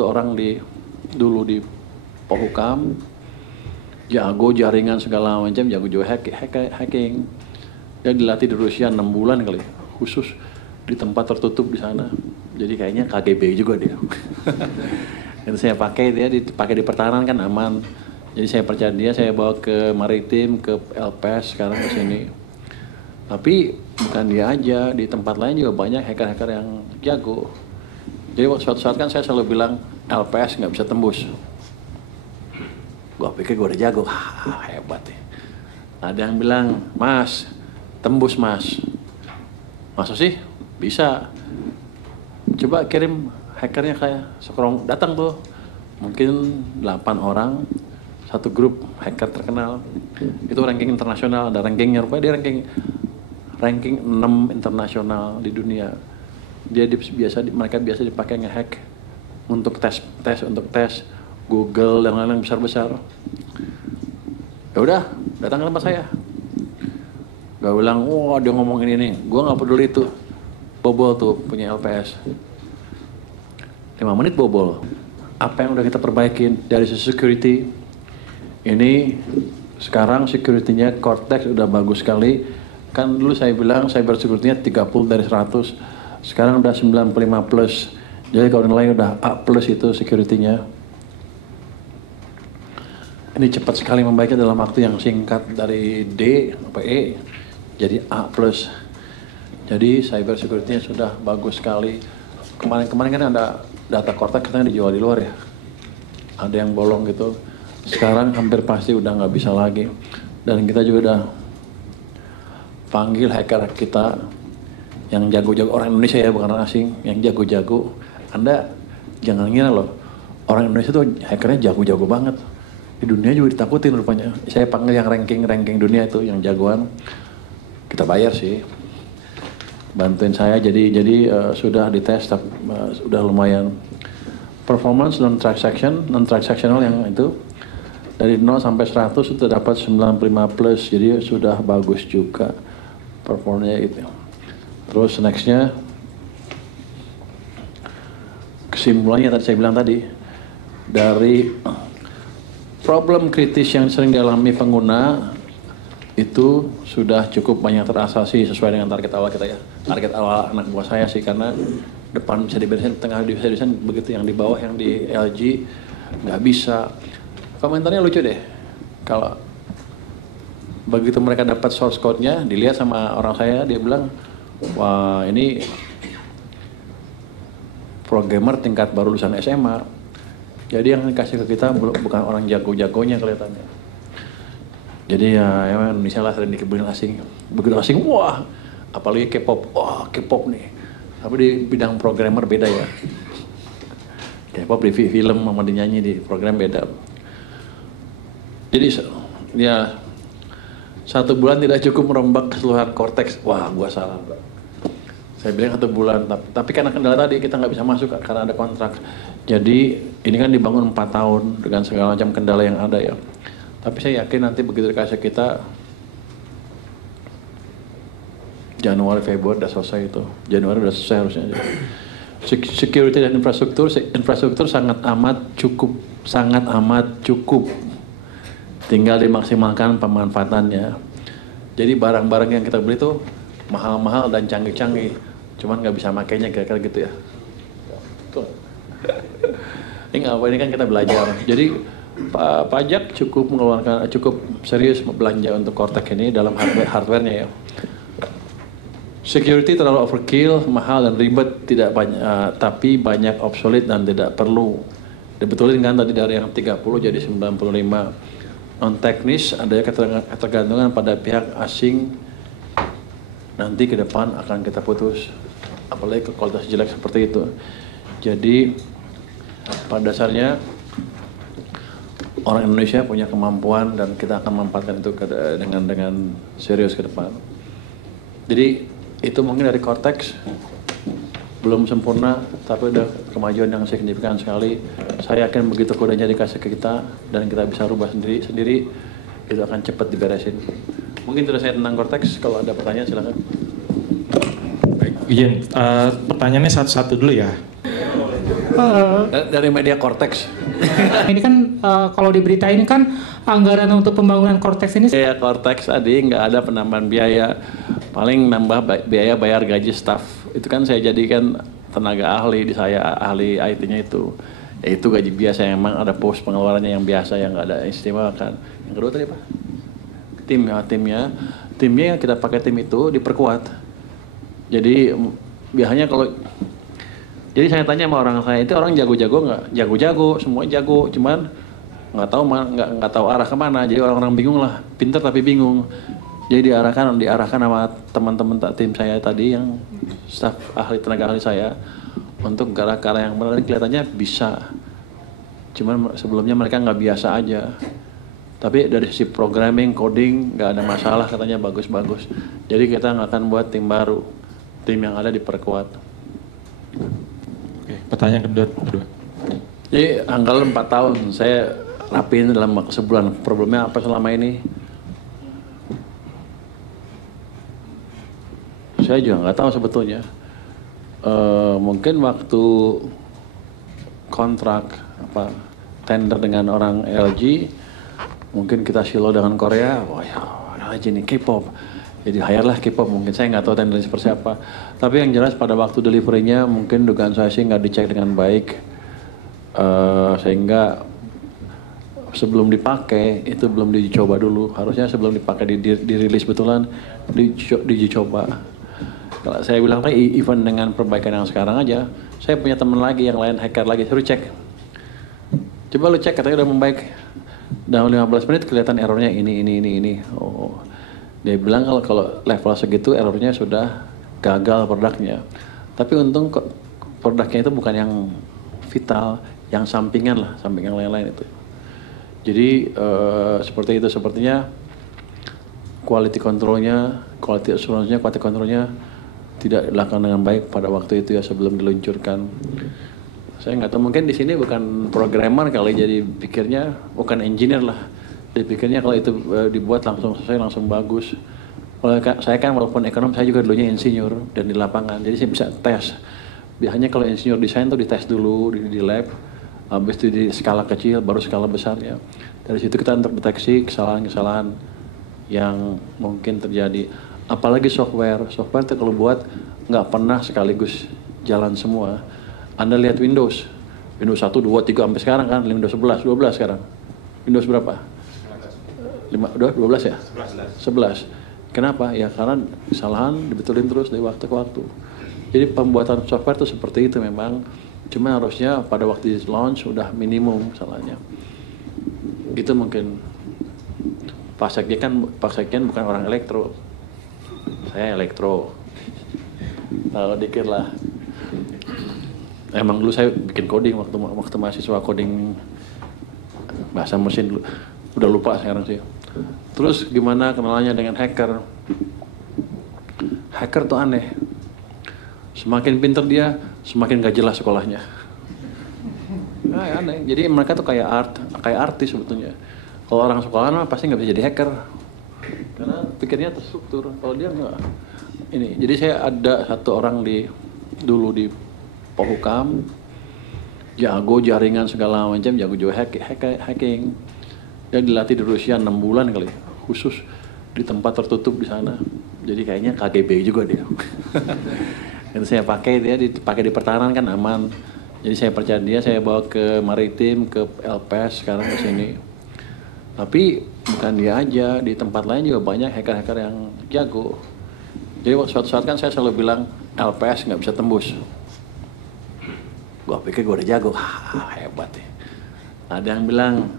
Itu orang dulu di Polhukam, jago jaringan segala macam, jago juga hacking. Dia dilatih di Rusia 6 bulan kali, khusus di tempat tertutup di sana. Jadi kayaknya KGB juga dia. Itu saya pakai, dia dipakai di pertahanan kan aman. Jadi saya percaya dia, saya bawa ke Maritim, ke LPS, sekarang ke sini. Tapi bukan dia aja, di tempat lain juga banyak hacker-hacker yang jago. Jadi suatu saat kan saya selalu bilang LPS nggak bisa tembus. Gua pikir gua udah jago, hebat ya. Ada yang bilang, Mas, tembus Mas. Masa sih? Bisa. Coba kirim hackernya kayak sekarang datang tuh. Mungkin 8 orang, satu grup hacker terkenal. Itu ranking internasional, ada rankingnya, rupanya dia ranking 6 internasional di dunia. Mereka biasa dipakai ngehack untuk tes Google dan lain-lain besar-besar. Ya udah, datang ke tempat saya. Gak bilang, wah dia ngomongin ini. Gue gak peduli itu. Bobol tuh punya LPS. 5 menit bobol. Apa yang udah kita perbaikin dari sisi security? Ini sekarang security-nya Cortex udah bagus sekali. Kan dulu saya bilang cyber security-nya 30 dari 100. Sekarang udah 95 plus. Jadi kalau nilai udah A plus itu security-nya. Ini cepat sekali membaiknya dalam waktu yang singkat dari D sampai E jadi A plus. Jadi cyber security-nya sudah bagus sekali. Kemarin kan ada data Cortex katanya dijual di luar ya. Ada yang bolong gitu. Sekarang hampir pasti udah nggak bisa lagi. Dan kita juga udah panggil hacker kita yang jago-jago, orang Indonesia ya, bukan orang asing, yang jago-jago. Anda jangan ngira loh, orang Indonesia tuh hackernya jago-jago banget. Di dunia juga ditakutin rupanya. Saya panggil yang ranking dunia itu, yang jagoan. Kita bayar sih. Bantuin saya, jadi sudah dites, sudah lumayan. Performance non-transactional yang itu, dari 0 sampai 100 itu dapat 95 plus, jadi sudah bagus juga performanya itu. Terus nextnya, kesimpulannya tadi saya bilang tadi, dari problem kritis yang sering dialami pengguna, itu sudah cukup banyak terasasi sesuai dengan target awal kita ya. Target awal anak buah saya sih, karena depan bisa diberesin, tengah bisa diberesin, begitu yang di bawah yang di LG nggak bisa. Komentarnya lucu deh, kalau begitu mereka dapat source code-nya, dilihat sama orang saya, dia bilang, wah ini programmer tingkat baru lulusan SMA. Jadi yang dikasih ke kita bukan orang jago-jagonya kelihatannya. Jadi ya Indonesia lah sering dikebulin asing. Begitu asing, wah apalagi K-pop, wah K-pop nih. Tapi di bidang programmer beda ya. K-pop di film sama dinyanyi di program beda. Jadi ya 1 bulan tidak cukup merombak keseluruhan Cortex. Wah gua salah. Saya bilang 1 bulan, tapi karena kendala tadi kita nggak bisa masuk karena ada kontrak. Jadi ini kan dibangun 4 tahun dengan segala macam kendala yang ada ya. Tapi saya yakin nanti begitu dikasih kita Januari, Februari udah selesai itu. Januari udah selesai harusnya. Security dan infrastruktur sangat amat cukup. Tinggal dimaksimalkan pemanfaatannya. Jadi barang-barang yang kita beli itu mahal-mahal dan canggih-canggih. Cuman nggak bisa makainya kira-kira gitu ya. Ini kan kita belajar. Jadi pajak cukup serius belanja untuk Cortex ini dalam hardware-nya ya. Security terlalu overkill, mahal dan ribet, tidak banyak, tapi banyak obsolete dan tidak perlu. Dibetulin kan tadi dari yang 30 jadi 95. Non teknis ada ketergantungan pada pihak asing. Nanti ke depan akan kita putus. Apalagi ke kualitas jelek seperti itu. Jadi pada dasarnya orang Indonesia punya kemampuan dan kita akan memanfaatkan itu dengan serius ke depan. Jadi itu mungkin dari Cortex belum sempurna, tapi udah kemajuan yang signifikan sekali. Saya yakin begitu kodenya dikasih ke kita dan kita bisa rubah sendiri, itu akan cepat diberesin. Mungkin itu saya tentang Cortex. Kalau ada pertanyaan silakan. Baik, izin. Pertanyaannya satu-satu dulu ya. Dari media Cortex. Ini kan kalau di berita ini kan anggaran untuk pembangunan Cortex ini. Ya Cortex tadi nggak ada penambahan biaya, paling nambah biaya bayar gaji staf. Itu kan saya jadikan tenaga ahli di saya, ahli IT-nya itu. Ya itu gaji biasa, yang emang ada pos pengeluarannya yang biasa, yang nggak ada istimewa kan. Yang kedua tadi apa? Timnya kita pakai tim itu diperkuat. Jadi biasanya kalau jadi saya tanya sama orang saya, itu orang jago-jago nggak? Jago-jago, semua jago, cuman nggak tahu arah kemana. Jadi orang-orang bingung lah, pintar tapi bingung. Jadi diarahkan sama teman-teman tim saya tadi yang staf ahli, tenaga ahli saya untuk ke arah yang benar, kelihatannya bisa. Cuman sebelumnya mereka nggak biasa aja. Tapi dari sisi programming, coding nggak ada masalah, katanya bagus-bagus. Jadi kita nggak akan buat tim baru, tim yang ada diperkuat. Oke, pertanyaan kedua. Jadi anggal 4 tahun saya rapiin dalam sebulan. Problemnya apa selama ini? Saya juga nggak tahu sebetulnya. Mungkin waktu kontrak tender dengan orang LG, mungkin kita silo dengan Korea. Wah ya, LG nih K-pop. Jadi hire lah K-pop, mungkin saya nggak tahu tendernya seperti apa. Tapi yang jelas pada waktu deliverynya mungkin dugaan saya sih nggak dicek dengan baik, sehingga sebelum dipakai itu belum dicoba dulu. Harusnya sebelum dipakai dirilis betulan dicoba. Kalau saya bilang even dengan perbaikan yang sekarang aja, saya punya teman lagi yang lain hacker lagi, suruh cek. Coba lu cek, katanya udah membaik. Dalam 15 menit kelihatan errornya ini. Oh. Dia bilang kalau level segitu errornya sudah gagal produknya. Tapi untung produknya itu bukan yang vital, yang sampingan lah, samping yang lain-lain itu. Jadi seperti itu, sepertinya quality controlnya tidak dilakukan dengan baik pada waktu itu ya, sebelum diluncurkan. Saya nggak tahu, mungkin di sini bukan programmer kali, jadi pikirnya bukan engineer lah. Jadi pikirnya kalau itu dibuat langsung selesai, langsung bagus. Kalau saya kan walaupun ekonom, saya juga dulunya insinyur dan di lapangan, jadi saya bisa tes. Biasanya kalau insinyur desain tuh dites dulu di lab, habis itu di skala kecil, baru skala besar ya. Dari situ kita untuk deteksi kesalahan-kesalahan yang mungkin terjadi. Apalagi software itu kalau buat nggak pernah sekaligus jalan semua. Anda lihat Windows 1, 2, 3 sampai sekarang kan, Windows 11, 12 sekarang. Windows berapa? 12 ya? 11. Kenapa? Ya karena kesalahan dibetulin terus dari waktu ke waktu. Jadi pembuatan software itu seperti itu memang. Cuma harusnya pada waktu di launch udah minimum salahnya. Itu mungkin Pak Sekjen bukan orang elektro. Saya elektro. Tahu dikit lah. Emang dulu saya bikin coding waktu mahasiswa, coding bahasa mesin dulu. Udah lupa sekarang sih. Terus gimana kenalannya dengan hacker? Hacker tuh aneh. Semakin pinter dia, semakin gak jelas sekolahnya. Nah, aneh. Jadi mereka tuh kayak artis sebetulnya. Kalau orang sekolah mah pasti nggak bisa jadi hacker. Karena pikirnya terstruktur. Kalau dia enggak. Ini. Jadi saya ada satu orang dulu di Polhukam, jago jaringan segala macam, jago juga hacking. Dia dilatih di Rusia 6 bulan kali, khusus di tempat tertutup di sana. Jadi kayaknya KGB juga dia. Itu saya pakai, dia dipakai di pertahanan kan aman. Jadi saya percaya dia, saya bawa ke maritim, ke LPS, sekarang ke sini. Tapi bukan dia aja, di tempat lain juga banyak hacker-hacker yang jago. Jadi suatu saat kan saya selalu bilang LPS nggak bisa tembus. Gua pikir gua udah jago, hebat ya. Ada yang bilang